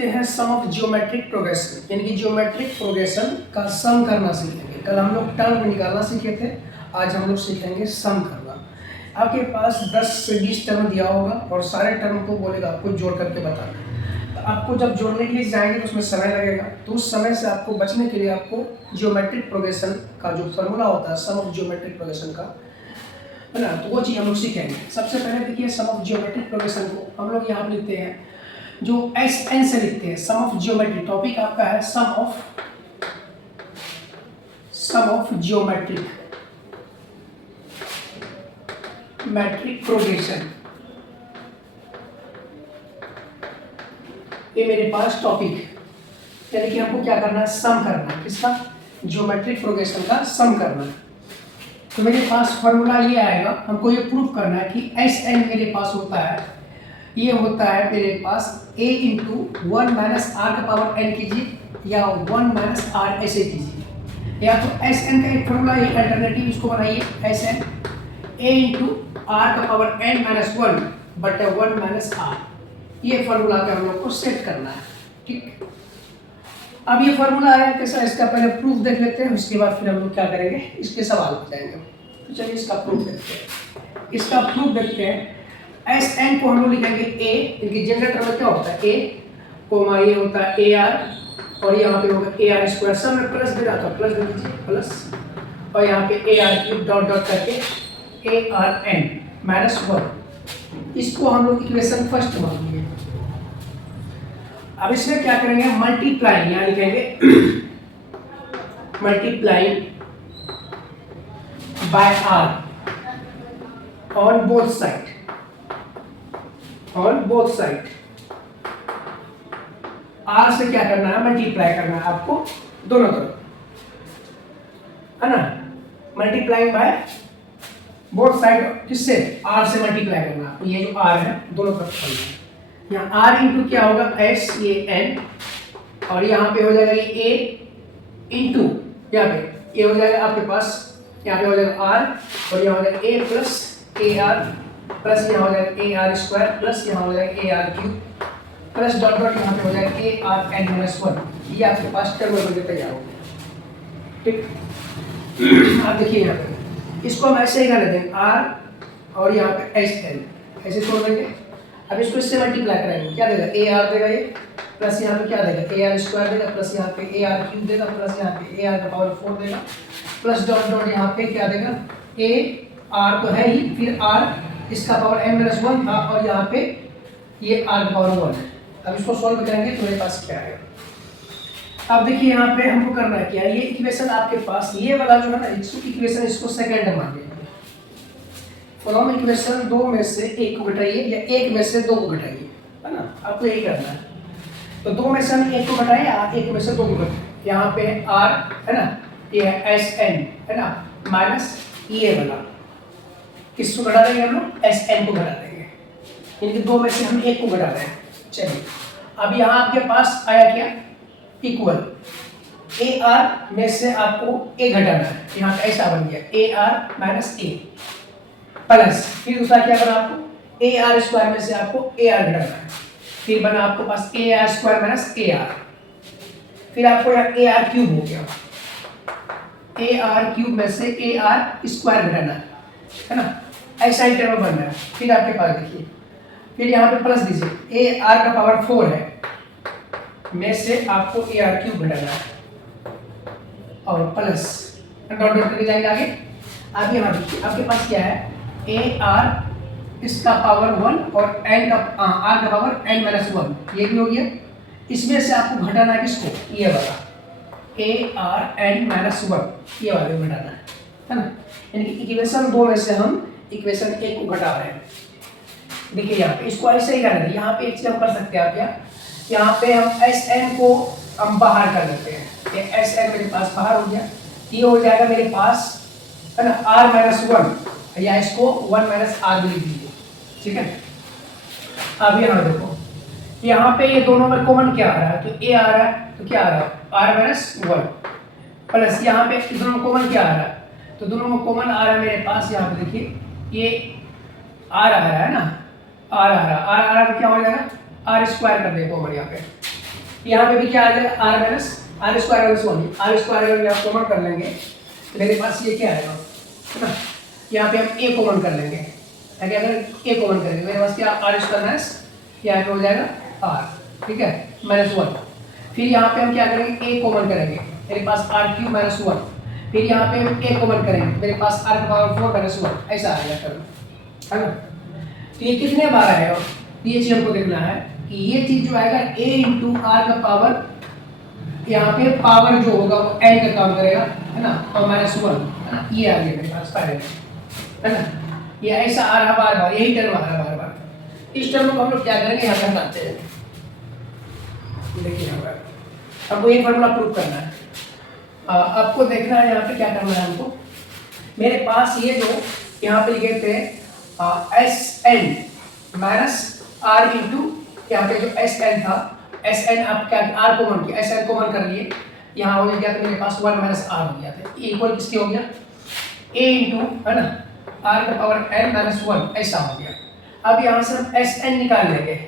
सीखते हैं सम of geometric progression, यानी कि जियोमेट्रिक प्रोग्रेशन का सम करना सीखेंगे। कल हम लोग टर्म निकालना सीखे थे, आज हम लोग सीखेंगे सम करना। आपके पास 10 से 20 टर्म दिया होगा और सारे टर्म को बोलेगा आपको जोड़ करके बताना। तो आपको जब जोड़ने के लिए जाएंगे तो उसमें समय लगेगा, तो उस समय से आपको बचने के लिए आपको जियोमेट्रिक प्रोग्रेशन का जो फॉर्मूला होता है सम ऑफ जियोमेट्रिक प्रोग्रेशन का, है ना, तो वो चीज़ हम लोग सीखेंगे। सबसे पहले देखिए सम ऑफ जियोमेट्रिक प्रोग्रेशन को हम लोग यहाँ पर लिखते हैं जो एस एन से लिखते हैं। सम ऑफ जियोमेट्रिक टॉपिक आपका है सम ऑफ जियोमेट्रिक प्रोग्रेशन। ये मेरे पास टॉपिक, यानी कि हमको क्या करना है, सम करना है। किसका? जियोमेट्रिक प्रोग्रेशन का सम करना है। तो मेरे पास फॉर्मूला ये आएगा, हमको ये प्रूफ करना है कि एस एन मेरे पास होता है, ये होता है मेरे पास a इंटू 1 माइनस आर का पावर n कीजिए या 1 माइनस आर ऐसे कीजिए, या तो एस एन का एक फॉर्मूला ये अल्टरनेटिव इसको बनाइए S N a into R का पावर n माइनस 1 बटे 1 माइनस आर। ये फॉर्मूला का हम लोग को सेट करना है। ठीक, अब ये फॉर्मूला आया कैसा, इसका पहले प्रूफ देख लेते हैं, उसके बाद फिर हम लोग क्या करेंगे, इसके सवाल बताएंगे। तो चलिए इसका प्रूफ देखते हैं। इसका प्रूफ देखते हैं। एस एन को हम लोग लिखेंगे ए, इनकी जनरेटर में क्या होता है ए कोमा, ये होता है ए आर और यहाँ पे होगा ए आर स्क्वायर, सब में प्लस दे रहा था, प्लस दे दीजिए प्लस, और यहाँ पे A R cube dot dot करके ए आर एन माइनस 1। इसको हम लोग इक्वेशन फर्स्ट मान लेंगे। अब इसमें क्या करेंगे, मल्टीप्लाइंग, यहाँ लिखेंगे multiplying by R on both side, R से क्या करना है, मल्टीप्लाई करना है आपको दोनों तरफ, है ना। मल्टीप्लाइंग बाय बोथ साइड, किससे, आर से मल्टीप्लाई करना है आपको। ये जो आर है दोनों तरफ करना है। यहाँ आर इंटू क्या होगा एस ये एन, और यहाँ पे हो जाएगा ये ए इंटू, यहाँ पे ये हो जाएगा आपके पास, यहाँ पे हो जाएगा आर और यहाँ हो जाएगा ए प्लस ए आर प्लस यहाँ हो जाएगा ए आर स्क्वायर प्लस यहाँ हो जाएगा A R cube plus dot dot यहाँ पे हो जाएगा ए आर एन माइनस 1। ये आपके पास टर्म बनके तैयार हो गया। ठीक, आप देखिए यहाँ पे इसको हम ऐसे ही कर लेते हैं आर और यहाँ पे एस एन ऐसे छोड़ देंगे। अब इसको इससे मल्टीप्लाई कराएंगे, क्या देगा ए आर देगा ये, प्लस यहाँ पे क्या देगा ए आर स्क्वायर देगा, प्लस यहाँ पे ए आर क्यूब देगा, प्लस यहाँ पे ए आर का पावर 4 देगा, प्लस डॉट डॉट यहाँ पे क्या देगा ए आर तो है ही, फिर आर इसका पावर m माइनस 1 था और यहाँ पे ये r का पावर 1 है। अब इसको सॉल्व करेंगे तो मेरे पास क्या आएगा। अब देखिए यहाँ पे हमको करना है क्या, ये इक्वेशन आपके पास ये वाला जो है ना, इसको इक्वेशन इसको सेकंड मान लीजिए। फ्रॉम इक्वेशन 2 में से 1 को घटाइए या 1 में से 2 को घटाइए, है ना, आपको यही करना है। तो 2 में से हम 1 को घटाएं या 1 में से 2 को घटाएं। यहाँ पे r है ना, ये है एस एन है ना, माइनस ये वाला, किसको घटा देंगे हम लोग, एस एन को घटा देंगे, यानी कि 2 में से हम 1 को घटा रहे हैं। चलिए अब यहाँ आपके पास आया क्या, इक्वल ए आर में से आपको ए घटाना है, यहाँ पे ऐसा बन गया A R minus A plus, फिर दूसरा क्या बना आपको ए आर स्क्वायर में से आपको ए आर घटाना है, फिर बना आपको पास A R square minus A R, फिर आपको यहाँ ए आर क्यूब हो गया, ए आर क्यूब में से ए आर स्क्वायर घटाना है ना, ऐसा ही टर्म बन रहा है। फिर आपके पास देखिए, फिर यहाँ पे प्लस दीजिए ए आर का पावर 4 है में से आपको ए आर क्यूब घटाना है और प्लस डॉट डॉट करके जाएंगे आगे। अब यहाँ देखिए आपके पास क्या है ए आर इसका पावर 1 और एन का आर का पावर एन माइनस 1, ये भी हो गया। इसमें से आपको घटाना है किसको, ये वाला ए आर एन माइनस 1, ये वाला घटाना है ना, यानी कि इक्वेशन 2 में से हम इक्वेशन 1 को घटा रहे हैं। देखिए यहाँ पे इसको ऐसे ही करना है। यहाँ पे एक चीज हम कर सकते हैं, आप क्या, यहाँ पे हम एस एन को हम बाहर कर लेते हैं, ये एस एन मेरे पास बाहर हो गया, ये हो जाएगा मेरे पास, है ना, आर माइनस 1, या इसको 1 माइनस आर भी लिख दीजिए। ठीक है, अब यहाँ देखो, यहाँ पे ये दोनों में कॉमन क्या आ रहा है, तो ए आ रहा है, तो क्या आ रहा है आर माइनस 1 प्लस यहाँ पे दोनों में कॉमन क्या आ रहा है, तो दोनों में कॉमन आ रहा है मेरे पास, यहाँ पे देखिए ये आर आ रहा है ना, आर आ रहा है, तो क्या हो जाएगा आर स्क्वायर कर देगा कॉमन यहाँ पे, यहाँ पे भी क्या आ जाएगा R minus R square minus 1, R square अगर आप कॉमन कर लेंगे तो मेरे पास ये क्या आएगा, है ना, यहाँ पे हम ए कॉमन कर लेंगे, ताकि अगर ए कॉमन करेंगे मेरे पास क्या आर स्क्वायर माइनस यहाँ पे हो जाएगा आर, ठीक है, माइनस 1। फिर यहाँ पे हम क्या करेंगे ए कॉमन करेंगे, मेरे पास आर क्यूब माइनस 1। फिर यहाँ पे हम ए कॉमन करेंगे, मेरे पास आर का पावर 4 माइनस 1, ऐसा आएगा टर्म, है ना। तो ये कितने बार आएगा, ये चीज हमको देखना है कि ये चीज जो आएगा a इंटू आर का पावर, यहाँ पे पावर जो होगा वो n का काम करेगा, है ना, और माइनस 1, है ना, ये आ गया मेरे पास फाइनल, है ना। ये ऐसा आ रहा बार बार, यही टर्म आ रहा बार बार। इस टर्म को हम लोग क्या करेंगे, यहाँ पे हटाते हैं। देखिए यहाँ पर हमको ये फॉर्मूला प्रूव करना है, आपको देखना है यहाँ पे क्या करना है हमको। मेरे पास ये जो यहाँ पे लिखे थे S N minus R into, यहाँ पे जो एस एन था, एस एन आप क्या आर कॉमन किया, एस एन कॉमन कर लिए, यहाँ हो गया तो मेरे पास 1 माइनस आर हो गया था, इक्वल किसके हो गया ए इंटू, है ना, आर का पावर एन माइनस 1, ऐसा हो गया। अब यहाँ से हम एस एन निकाल लेंगे,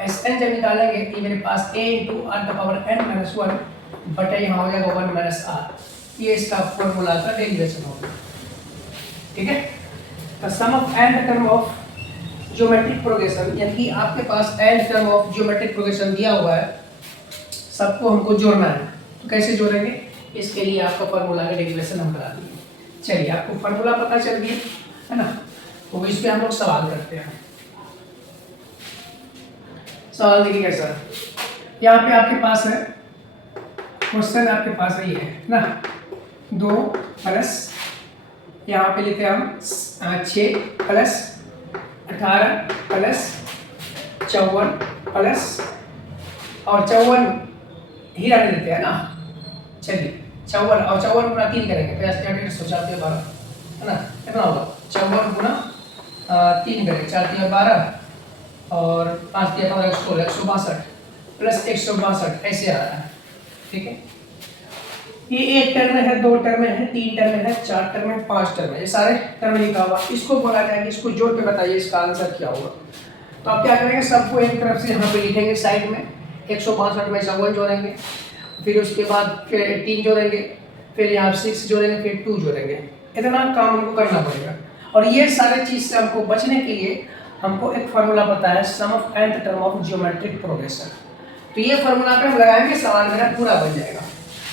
एस एन जब निकालेंगे तो मेरे पास ए इंटू आर का पावर एन माइनस 1 बटे यहाँ हो जाएगा 1 माइनस आर, ये इसका फॉर्मूला का डेरिवेशन होगा, ठीक है। The sum of N term of geometric progression, यानी कि आपके पास N term of geometric progression दिया हुआ है, सबको हमको जोड़ना है। तो कैसे जोड़ेंगे, इसके लिए आपका फॉर्मूला का डेरिवेशन हम करा देंगे। चलिए आपको फॉर्मूला पता चल गया, है ना, तो इस पे हम लोग सवाल करते हैं। सवाल देखिए कैसा, यहाँ पे आपके पास है क्वेश्चन, आपके पास है ये ना 2 प्लस यहाँ पे लेते हैं हम 6 प्लस 18 प्लस 54 प्लस और 54 ही रहने देते हैं ना। चलिए 54 और 54 गुना 3 करेंगे, 50 12, है ना, कितना होगा 54 गुना 3 करेंगे, 4 3 12 और 5 3 15 16 162 प्लस 162, ऐसे आ रहा है, ठीक है। ये एक टर्म है, 2 टर्म है, 3 टर्म है, 4 टर्म है, 5 टर्म है, ये सारे टर्म लिखा हुआ। इसको बोला जाएगा, इसको जोड़ के बताइए इसका आंसर क्या होगा। तो आप क्या करेंगे, सबको एक तरफ से यहाँ पे लिखेंगे साइड में, 162 में 54 जोड़ेंगे, फिर उसके बाद फिर 18 जोड़ेंगे, फिर यहाँ 6 जोड़ेंगे, फिर 2 जोड़ेंगे। इतना काम हमको करना पड़ेगा। और ये सारे चीज़ से हमको बचने के लिए हमको एक फार्मूला पता है, sum of nth term of geometric progression. तो ये फार्मूला पे हम लगाएंगे, सवाल मेरा पूरा बन जाएगा।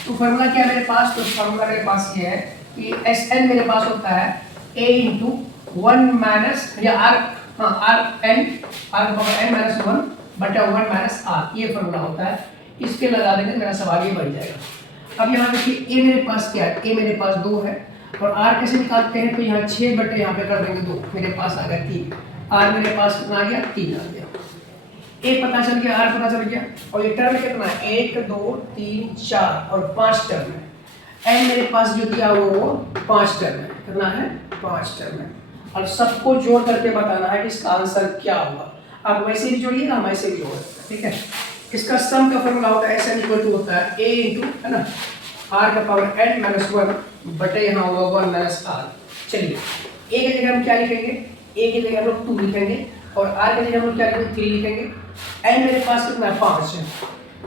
तो फार्मूला क्या है मेरे पास, तो फार्मूला मेरे पास ये है कि एस एन मेरे पास होता है ए इंटू 1 माइनस या आर, हाँ R N, R power N minus 1 बटा 1 माइनस आर, ये फार्मूला होता है। इसके लगा देंगे, मेरा सवाल ये बन जाएगा। अब यहाँ देखिए ए मेरे पास क्या है, ए मेरे पास 2 है और आर कैसे निकालते हैं, तो यहाँ 6 बटे यहाँ पे कर देंगे 2, मेरे पास आ गया 3, आर मेरे पास कितना आ गया 3 आ गया। ए पता चल गया, आर पता चल गया, और ये टर्म कितना है 1 2 3 4 और 5 टर्म है। एन मेरे पास जो दिया हुआ वो 5 टर्म है, कितना है 5 टर्म है, और सबको जोड़ करके बताना है कि इसका आंसर क्या होगा। आप वैसे भी जोड़िएगा, हम ऐसे भी जोड़ सकते हैं, ठीक है। इसका सम का फॉर्मूला होता है एस एन इक्वल टू होता है ए इंटू, है ना, आर का पावर एन माइनस 1 बटे यहाँ होगा 1 माइनस आर। चलिए ए की जगह हम क्या लिखेंगे, ए की जगह हम लोग 2 लिखेंगे और आर की जगह हम लोग क्या लिखेंगे 3 लिखेंगे। एन मेरे पास कितना है 5 है,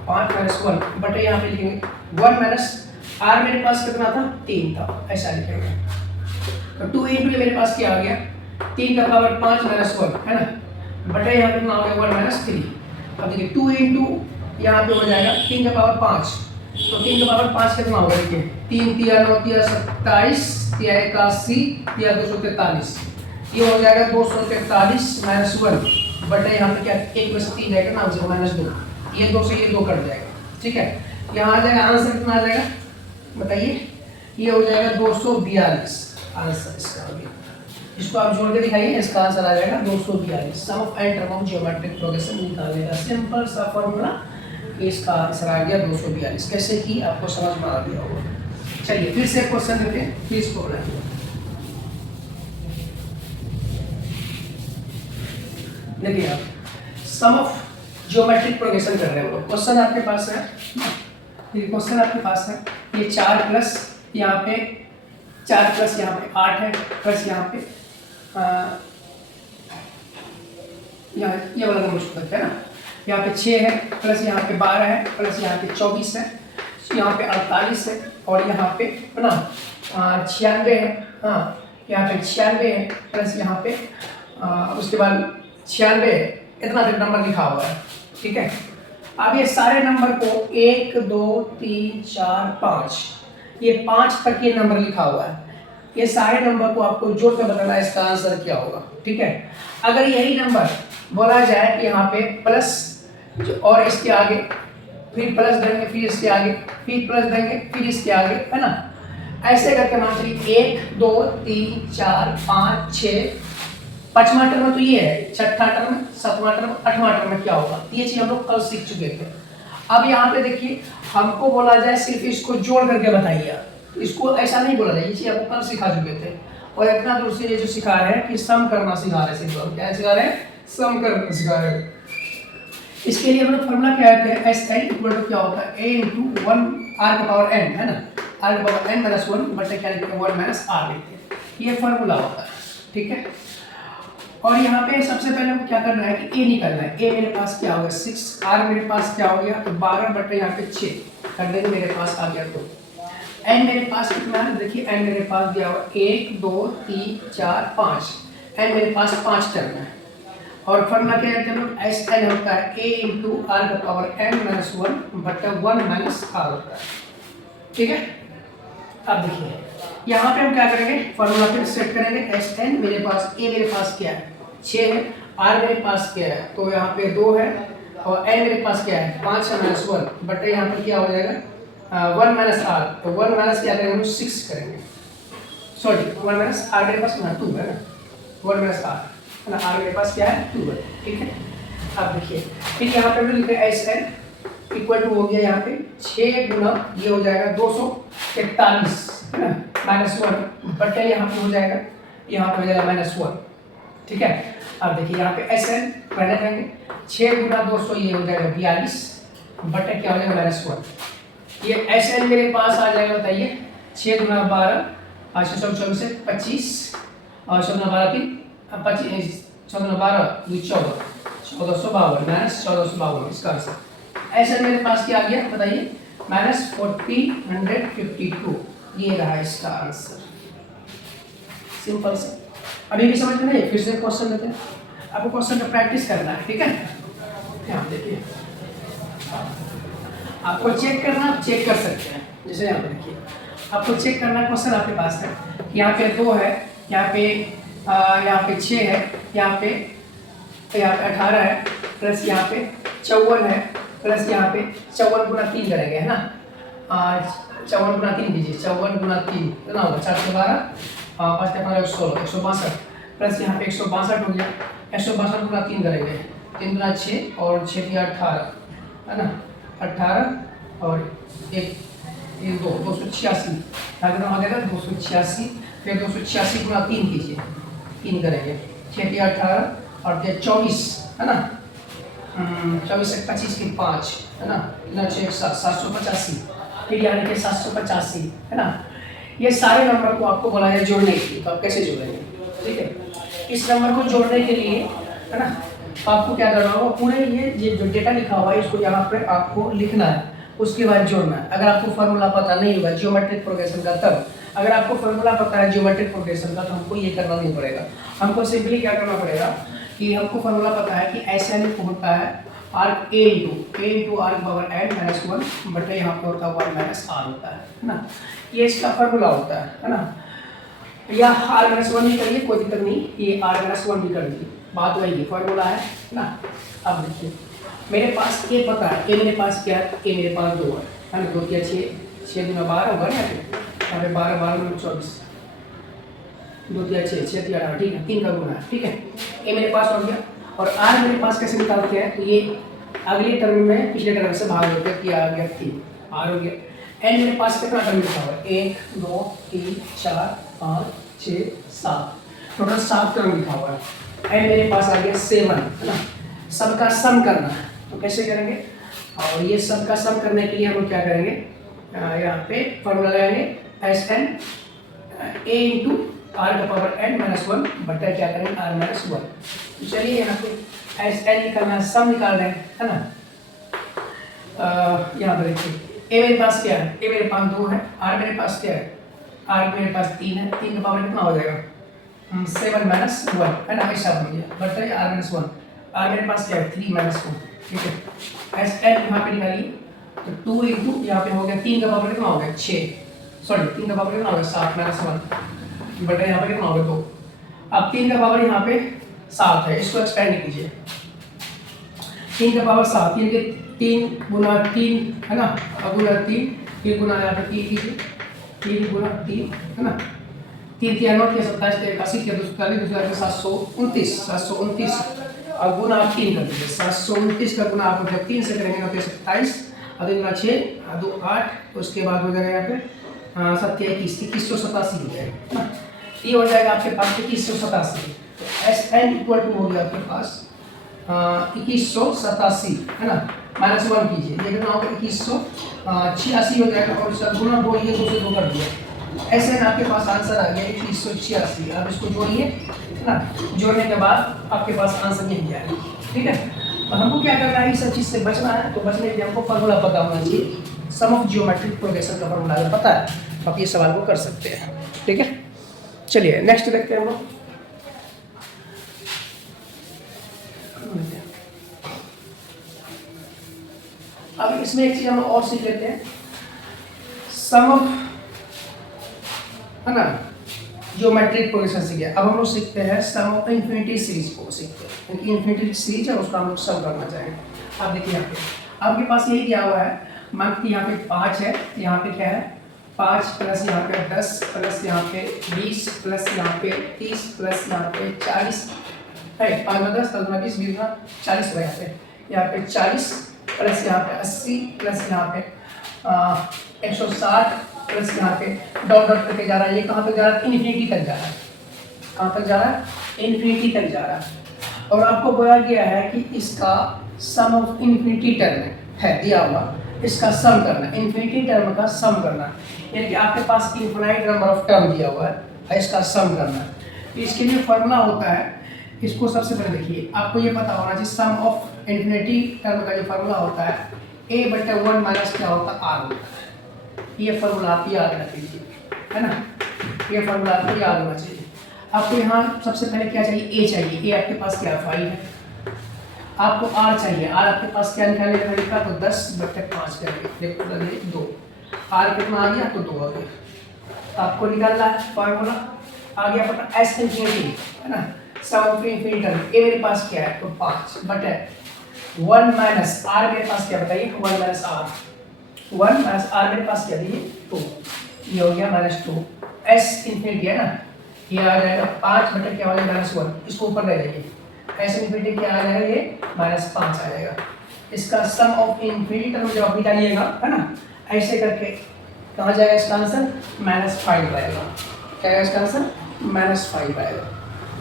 5 माइनस 1 बटे यहाँ पे लिखेंगे 1 माइनस आर मेरे पास कितना था 3 था, ऐसा लिखेंगे। तो 2 इंटू मेरे पास क्या आ गया 3 का पावर 5 माइनस 1, है ना, बटे यहाँ पे कितना हो गया 1 माइनस 3। अब देखिए 2 इंटू यहाँ पे हो जाएगा 3 का पावर 5, तो 3 का पावर 5 कितना होगा, देखिए 3 3 9 3 27 3 81 3 243, ये हो जाएगा 243 माइनस 1 बटे यहाँ पे क्या 1 में से 3 जाएगा ना, आंसर माइनस 2, ये 2 से ये 2 कट जाएगा, ठीक है। यहाँ आ जाएगा आंसर कितना आ जाएगा बताइए, ये हो जाएगा 242 आंसर इसका हो गया। इसको आप जोड़ के दिखाइए, इसका आंसर आ जाएगा 242। Sum of N term of geometric progression निकालने का सिंपल सा फॉर्मूला, इसका आंसर आ गया 242। कैसे की आपको समझ में आ गया होगा। चलिए फिर से क्वेश्चन देते हैं, प्लीज को बनाइए। देखिए आप सम ऑफ ज्योमेट्रिक प्रोग्रेशन कर रहे हो, क्वेश्चन आपके पास है, ये क्वेश्चन आपके पास है, ये 4 प्लस यहाँ पे 4 प्लस यहाँ पे 8 है, प्लस यहाँ पे यहाँ ये वाला नंबर छूट है ना, यहाँ पे 6 है, प्लस यहाँ पे 12 है, प्लस यहाँ पे 24 है, यहाँ पे 48 है, और यहाँ पे है ना 96 है, हाँ यहाँ पे 96 है, प्लस यहाँ पे उसके बाद 96 है, इतना तक नंबर लिखा हुआ है। ठीक है, अब ये सारे नंबर को 1 2 3 4 5, ये 5 तक ये नंबर लिखा हुआ है। ये सारे नंबर को आपको जोड़ कर बताना है इसका आंसर क्या होगा। ठीक है, अगर यही नंबर बोला जाए कि यहाँ पे प्लस और इसके आगे, फिर प्लस देंगे, फिर इसके आगे, फिर प्लस देंगे, फिर इसके आगे, है ना, ऐसे करके मान चलिए 1 2 3 4 5 6, 5वां टर्म तो ये है, 6ठा टर्म, 7वां टर्म, 8वां टर्म क्या होगा, ये चीज हम लोग कल सीख चुके थे। अब यहाँ पे देखिए हमको बोला जाए सिर्फ इसको जोड़ करके बताइए, इसको ऐसा नहीं बोला जाए, ये चीज आपको कल सिखा चुके थे। और इतना दूर से ये जो सिखा रहे हैं कि सम करना सिखा रहे हैं, क्या सिखा रहे हैं, सम करना सिखा रहे हैं। इसके लिए हम लोग फॉर्मूला क्या है, एस एन इक्वल टू क्या होता है, ए इंटू 1 आर का पावर एन, है ना, आर का पावर एन माइनस 1 बटे क्या लिखते हैं 1 माइनस आर लिखते हैं, ये फॉर्मूला होता है। ठीक है, और यहाँ पे सबसे पहले हमको क्या करना है कि ए निकालना है। ए मेरे पास क्या होगा 6, आर मेरे पास क्या हो गया तो 12 बटे यहाँ पे 6 कर देंगे, मेरे पास आ गया 2। एन मेरे पास कितना है, देखिए एन मेरे पास दिया हुआ 1 2 3 4 5, एन मेरे पास 5 टर्म है। और फॉर्मूला क्या कहते हैं हम लोग, एस एन होता है ए इंटू आर का पावर एन माइनस 1 बटा 1 माइनस आर होता है। ठीक है, अब देखिए यहाँ पे हम क्या करेंगे, फॉर्मूला फिर सेट करेंगे। एस एन मेरे पास, ए मेरे पास क्या है 6 है, आर मेरे पास क्या है तो यहाँ पे 2 है, और एन मेरे पास क्या है 5 है माइनस 1 बटे यहाँ पे क्या हो जाएगा 1 माइनस आर, तो 1 माइनस क्या करेंगे हम 6 करेंगे, सॉरी 1 माइनस आर मेरे पास 2 है ना, 1 माइनस आर है ना, आर मेरे पास क्या है 2 है। ठीक है, अब देखिए फिर यहाँ पे लिखते हैं एस एन इक्वल टू हो गया यहाँ पे 6 गुना ये हो जाएगा 241 है ना माइनस 1 बटे यहाँ पे हो जाएगा, यहाँ पे हो जाएगा माइनस 1। ठीक है, अब देखिए यहाँ पे एस एन पहले करेंगे 6 गुना 200 ये हो जाएगा 42 बटे क्या हो जाएगा माइनस 1। ये एस एन मेरे पास आ जाएगा बताइए 6 गुना 12 24 से 25 और 12 3 25 12 14 1452 माइनस 1452 इसका आंसर। एस एन मेरे पास क्या आ गया बताइए माइनस 1452, ये रहा इसका आंसर। सिंपल सा, अभी भी समझ में नहीं, फिर से क्वेश्चन लेते हैं, आपको क्वेश्चन का प्रैक्टिस करना है। ठीक है, यहाँ देखिए आपको चेक करना, आप चेक कर सकते हैं। जैसे यहाँ पे देखिए आपको चेक करना क्वेश्चन आपके पास है, यहाँ पे 2 है, यहाँ पे 6 है, यहाँ पे 18 है, प्लस यहाँ पे 54 है, प्लस यहाँ पे 54 गुना 3 करेंगे है ना, 54 गुना 3 कीजिए, 54 गुना 3 कितना होगा 412 5 15 16 162, प्लस यहाँ पे 162 हो गया, 162 गुना 3 करेंगे, 3 गुना 6 और 6 की 18 है ना, 18 और 1 2 286 कितना हो गया 286, फिर 286 गुना 3 कीजिए, 3 करेंगे, 6 की 18 और 24 है ना, 24 से 25 की 5 है ना, इतना 6 785, फिर यानी कि 785 है ना। ये सारे नंबर को आपको बोला है जोड़ने के लिए, तो आप कैसे जोड़ेंगे। ठीक है, इस नंबर को जोड़ने के लिए है ना आपको क्या करना होगा, पूरे ये जो डेटा लिखा हुआ है इसको यहाँ पे आपको लिखना है, उसके बाद जोड़ना है। अगर आपको फार्मूला पता नहीं होगा जियोमेट्रिक प्रोग्रेशन का, तब अगर आपको फार्मूला पता है जियोमेट्रिक प्रोग्रेशन का तो हमको ये करना नहीं पड़ेगा, हमको सिंपली क्या करना पड़ेगा कि हमको फार्मूला पता है कि ऐसा होता है R A into R power N minus 1 बटे यहाँ पे होता है 1 माइनस आर होता है ना, ये इसका फार्मूला होता है ना, या आर माइनस 1 भी करिए कोई दिक्कत नहीं, ये आर माइनस 1 भी कर दीजिए, बात वही फार्मूला है ना। अब देखिए मेरे पास ए पता है, ए मेरे पास क्या है, ए मेरे पास 2 है ना, 2 क्या 6 गुना 12 होगा ना, यहाँ पे 12 12 गुना 24 2 क्या 6 6 18, ठीक है 3 का गुना है। ठीक है, ए मेरे पास हो गया, और आर मेरे पास कैसे निकालते हैं, तो ये अगले टर्म में पिछले टर्म से भाग होते हैं, क्या आ गया 3 आर हो गया। एन मेरे पास कितना टर्म लिखा हुआ है 1 2 3 4 5 6 7, टोटल 7 टर्म लिखा हुआ है। एन मेरे पास आ गया 7 है ना, सबका सम करना है, तो कैसे करेंगे, और ये सबका सम करने के लिए हम लोग क्या करेंगे, यहाँ पे फॉर्मूला लगाएंगे S N A into R का पावर एन माइनस 1 बटा क्या करेंगे आर माइनस 1। तो चलिए यहाँ पे एस एन निकालना है, सम निकाल रहे हैं, है ना। यहाँ पर देखिए ए मेरे पास क्या है, ए मेरे पास 2 है, आर मेरे पास क्या है, आर मेरे पास 3 है, 3 का पावर कितना हो जाएगा 7 माइनस 1, है ना, ऐसा बन गया, बट आर माइनस 1, आर मेरे पास क्या है 3 माइनस 4, ठीक है। एस एन यहाँ पे निकालिए तो 2 इंटू यहाँ पे हो गया 3 का पावर कितना हो गया 6, सॉरी 3 का पावर कितना हो गया 7 माइनस 1, बट यहाँ पे कितना हो गया 2। अब 3 का पावर यहाँ पे 7 है, इसको एक्सपेंड कीजिए, 3 का पावर 7, 3 के 3 गुना 3, है ना, अब गुना 3, फिर गुना यहाँ पे 3 कीजिए, 3 गुना 3, है ना, 3 3 9 के 27 के 81 के 240 729, 729, अब गुना आप 3 कर दीजिए, 729 का गुना आप जब 3 से करेंगे तो 27, और 2 6 2 8, उसके बाद हो जाएगा यहाँ पे 7 21 2187 हो जाएगा, ये हो जाएगा आपके पास 2187। तो एस एन इक्वल टू हो गया आपके पास 2187, है ना, माइनस 1 कीजिए, ये कितना होगा 2186 हो जाएगा, और उसका गुना बोलिए 2 से 2 कर दिया, ऐसे ना आपके पास आंसर आ गया 2186। आप इसको जोड़िए, है ना, जोड़ने के बाद आपके पास आंसर यही आएगा, ठीक है। और हमको क्या करना है, इस सब चीज़ से बचना है, तो बचने के लिए हमको फार्मूला पता होना चाहिए, सम ऑफ जियोमेट्रिक प्रोग्रेशन का फार्मूला अगर पता है तो आप ये सवाल को कर सकते हैं, ठीक है। चलिए नेक्स्ट देखते हैं हम लोग। अब इसमें एक चीज हम और सीख लेते हैं, सम ऑफ, है ना, जियोमेट्रिक प्रोग्रेशन सीख गया। अब हम लोग सीखते हैं सम ऑफ इन्फिनिटी सीरीज को सीखते हैं, क्योंकि इन्फिनिटी सीरीज है उसका हम लोग सम करना चाहेंगे। आप देखिए यहाँ पे आपके पास यही क्या हुआ है, मान कि यहाँ पे 5 है, यहाँ पे क्या है 5 प्लस यहाँ पे 10 प्लस यहाँ पे 20 प्लस यहाँ पे 30 प्लस यहाँ पे 40 है, 5 में 10 10 में 20 20 में 40 हो, यहाँ पे 40 प्लस यहाँ पे 80 प्लस यहाँ पे 160 प्लस यहाँ पे डॉट डॉट करके जा रहा है, ये कहाँ तक जा रहा है इन्फिनिटी तक जा रहा है, कहाँ तक जा रहा है इन्फिनिटी तक जा रहा है। और आपको बोला गया है कि इसका सम ऑफ इन्फिनिटी टर्म है दिया हुआ, इसका सम करना, इन्फिनिटी टर्म का सम करना, यानी कि आपके पास इनफिनाइट नंबर ऑफ टर्म दिया हुआ है, इसका सम करना। तो इसके लिए फॉर्मूला होता है, इसको सबसे पहले देखिए, आपको ये पता होना चाहिए सम ऑफ इन्फिनिटी टर्म का जो फॉर्मूला होता है a/1 माइनस क्या होता है r होता है। ये फॉर्मूला आप याद रख लीजिए, है ना, ये फॉर्मूला आपको याद होना चाहिए। आपको यहाँ सबसे पहले क्या चाहिए, a चाहिए, a आपके पास क्या 5 है, आपको r चाहिए, r आपके पास क्या निकालने का तरीका, तो 10/5 करेंगे 2, r कितना आ गया तो 2 आ गया, तो आपको निकालना है फॉर्मूला आ गया पता s इन्फिनिटी, है ना, सम ऑफ इन्फिनिटी टर्म, a मेरे पास क्या है तो 5 बटे 1 माइनस r मेरे पास क्या बताइए 1 माइनस r, 1 माइनस r मेरे पास क्या दिए 2, ये हो गया -2, s इन्फिनिटी है ना, ये आ जाएगा 5 बटे क्या हो जाएगा -1, इसको ऊपर ले जाइए, s इन्फिनिटी क्या आ जाएगा ये -5 आ जाएगा। इसका सम ऑफ इन्फिनिटी टर्म जब आप निकालिएगा, है ना, ऐसे करके कहाँ जाएगा इसका आंसर -5 आएगा, क्या है इसका आंसर -5 आएगा।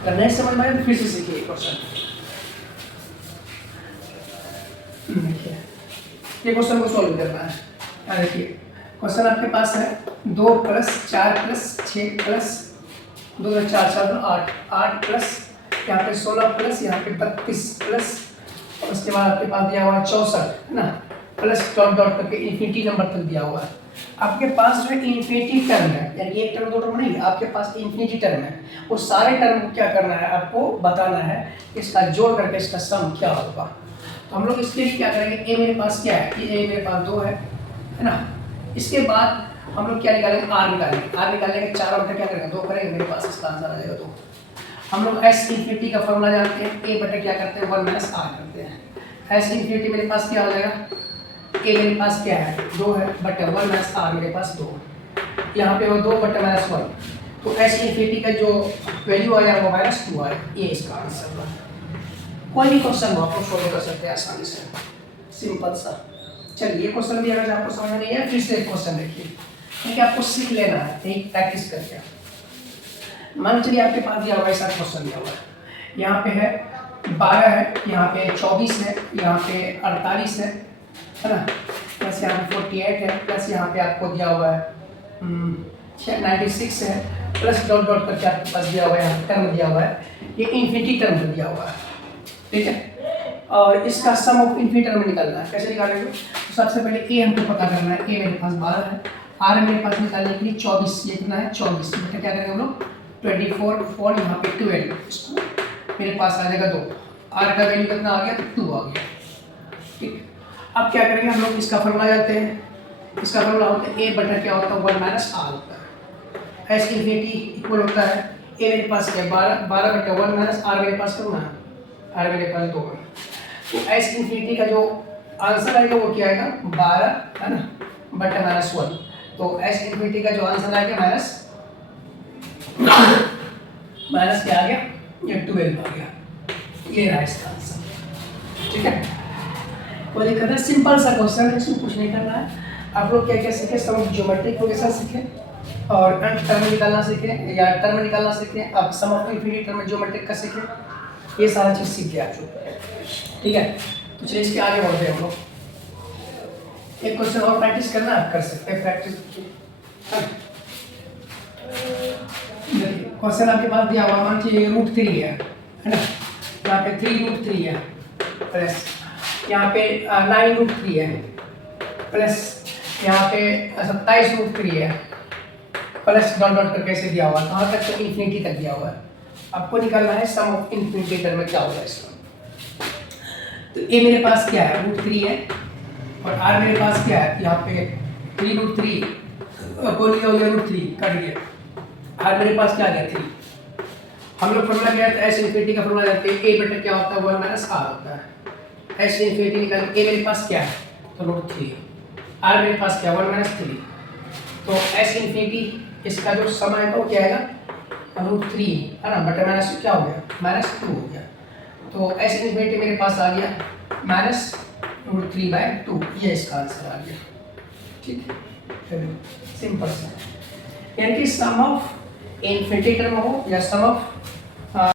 अगर नहीं समझ में आए तो फिर से सीखिए क्वेश्चन, देखिए ये क्वेश्चन को सॉल्व करना है। देखिए क्वेश्चन आपके पास है 2 + 4 + 6 + 2 4 4 8 8 प्लस यहाँ पे 16 प्लस यहाँ पे 32 प्लस उसके बाद आपके पास दिया हुआ है 64, है ना, प्लस डॉट डॉट करके इन्फिनिटी नंबर तक दिया हुआ है। आपके पास जो है इन्फिनिटी टर्म है, यानी एक टर्म 2 टर्म नहीं, आपके पास इन्फिनिटी टर्म है, वो सारे टर्म को क्या करना है आपको बताना है, इसका जोड़ करके इसका सम क्या होगा। तो हम लोग इसके लिए क्या करेंगे, ए मेरे पास क्या है, ए मेरे पास 2 है ना, इसके बाद हम लोग क्या निकालेंगे आर निकालेंगे, आर निकालने के 4 बटे क्या करेंगे 2 करेंगे, मेरे पास इसका आंसर आ जाएगा 2। हम लोग एस इन्फिनिटी का फॉर्मूला जानते हैं, ए बटे क्या करते हैं 1 माइनस आर करते हैं, एस इन्फिनिटी मेरे पास क्या हो जाएगा, ए मेरे पास क्या है 2 है बटे 1 माइनस आर मेरे पास 2, यहाँ पे वो 2 बटे -1, तो एस इन्फिनिटी का जो वैल्यू आया वो -2 आया, ये इसका आंसर है। कोई भी क्वेश्चन हो आप लोग सॉल्व कर सकते हैं आसानी से, सिंपल सा। चलिए ये क्वेश्चन भी अगर आपको समझ नहीं है फिर से एक क्वेश्चन देखिए, क्योंकि आपको सीख लेना है, यही प्रैक्टिस करके। मान चलिए आपके पास दिया हुआ ऐसा क्वेश्चन दिया हुआ है, यहाँ पे है 12 है, यहाँ पे 24 है, यहाँ पे 48 है ना, प्लस यहाँ पे 48 है, प्लस यहाँ पे आपको दिया हुआ है 96 है, प्लस डॉट डॉट करके आपके पास दिया हुआ है, यहाँ टर्म दिया हुआ है, ये इन्फिनिटी टर्म दिया हुआ है, ठीक है। और इसका सम ऑफ इन्फिनिटी टर्म निकालना है। कैसे निकालेंगे? तो सबसे पहले ए हमको पता करना है। ए मेरे पास 12 है, आर मेरे पास निकालने के लिए 24, ये कितना है 24, बेटा क्या करेंगे हम लोग 24 और यहाँ पे 12, इसको मेरे पास आ जाएगा 2, आर का वैल्यू कितना आ गया तो 2 आ गया। ठीक, अब क्या करेंगे हम लोग, इसका फॉर्मूला जानते हैं, इसका फॉर्मूला होता है ए बटा क्या होता है 1 माइनस आर होता है। एस इन्फिनिटी इक्वल होता है ए मेरे पास क्या 12 बटा 1 माइनस आर मेरे पास कितना है, आर मेरे पास 2 है। तो एस इन्फिनिटी का जो आंसर आएगा वो क्या आएगा 12 है ना बटा माइनस 1। तो एस इन्फिनिटी का जो आंसर आएगा माइनस क्या आ गया, ये 12 आ गया। ये रहा इसका आंसर। ठीक है, कोई दिक्कत है, सिंपल सा क्वेश्चन है, इसमें कुछ नहीं करना है। आप लोग क्या क्या सीखे, सम ऑफ ज्योमेट्रिक प्रोग्रेशन सीखे और अंत टर्म निकालना सीखे या टर्म निकालना सीखे। अब सम ऑफ इन्फिनिटी टर्म ज्योमेट्रिक का सीखे, ये सारा चीज़ सीख गया आप लोग। ठीक है, तो चलिए इसके आगे बढ़ते हैं हम लोग। एक क्वेश्चन और प्रैक्टिस करना आप कर सकते हैं, प्रैक्टिस। देखिए क्वेश्चन आपके पास दिया हुआ, मान लीजिए √3 है ना, यहाँ पे 3√3 है प्लस यहाँ पे 9√3 है प्लस यहाँ पे 27√3 है प्लस डॉट डॉट करके ऐसे दिया हुआ है। कहाँ तक? तो इन्फिनिटी तक दिया हुआ है। आपको निकालना है सम ऑफ इन्फिनिटी टर्म में क्या होगा इसका। तो ए मेरे पास क्या है √3 है और आर मेरे पास क्या है यहाँ पे 3√3 कोई हो गया √3 कट गया, आर मेरे पास क्या आ गया 3। हम लोग फॉर्मूला क्या है, एस इन्फिनिटी का फॉर्मूला जानते हैं, ए बटा क्या होता है 1 माइनस आर होता है। एस इन्फिनिटी निकाल, ए मेरे पास क्या है तो √3, आर मेरे पास क्या 1 माइनस 3। तो एस इन्फिनिटी इसका जो सम आएगा वो क्या आएगा √3 है ना बटा माइनस क्या हो गया -2 हो गया। तो एस इन्फिनिटी मेरे पास आ गया -√3/2, ये इसका आंसर आ गया। ठीक है, सिंपल सा, यानी कि सम ऑफ इन्फिनिटी टर्म हो या सम ऑफ